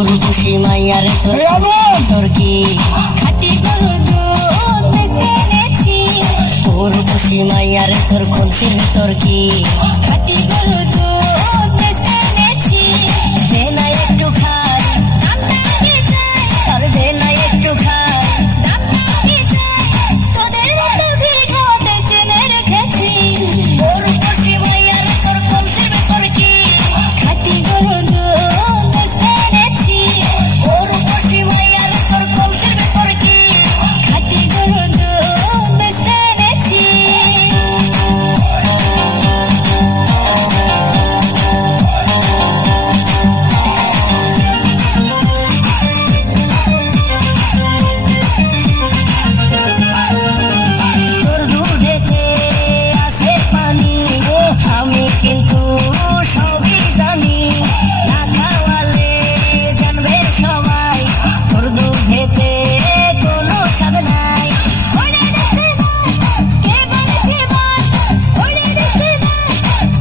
গরু খুশি মাইয়ার তোর কি খাটি গরু দুধ বেচতে এনেছি গরু খুশি মাইয়ার তোর কলসির ভিতর কি খাটি গরু দুধ বেচতে এনেছি দে না একটু খাই দামটা আগে চাই আর দে না একটু খাই দামটা আগে চাই তোদের মতো ভিড় খাওয়াতে চেনে রেখেছি গরু খুশি মাইয়ার তোর কলসির ভিতর কি খাটি গরু দুধ বেচতে এনেছি গরু খুশি মাইয়ার তোর কলসির ভিতর কি খাটি গরু দুধ বেচতে এনেছি তোর দুধেতে আছে পানি আমি কিন্তু সবই জানি না খাওয়ালে জানবে সবাই তোর দুধেতে কোনো স্বাদ নাই ওরে দেখতে দাও কে বলেছে বল ওরে দেখতে দাও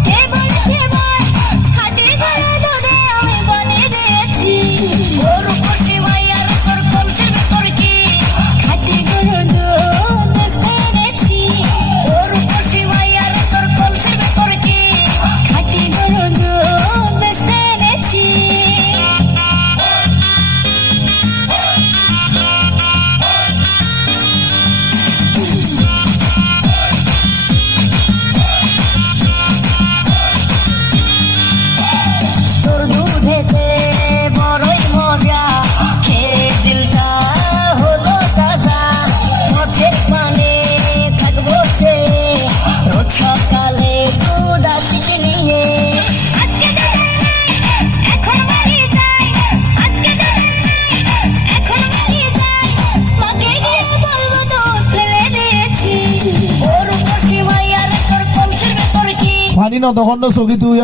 কে বলেছে বল খাটি গরু দুধে আমি বানিয়ে দিয়েছি গরু খুশি মাইয়ার তোর কলসির ভিতর কি খাটি গরু দুধ বেচতে এনেছি গরু খুশি মাইয়ার তোর কলসির ভিতর কি খাটি গরু দুধ বেচতে এনেছি তোর দুধেতে বড়ই মজা খেয়ে দিলটা হলো তাজা পথের পানে থাকবো সে রোজ সকালে দুধ আসিস নিয়ে আজকে দুধের নাই এখন বাড়ি যাই আজকে দুধের নাই এখন বাড়ি যাই মাকে গিয়ে বলবো দুধ ফেলে দিয়েছি গরু খুশি মাইয়ার তোর কলসির ভিতর কি পানি না তখন তো চকি তুই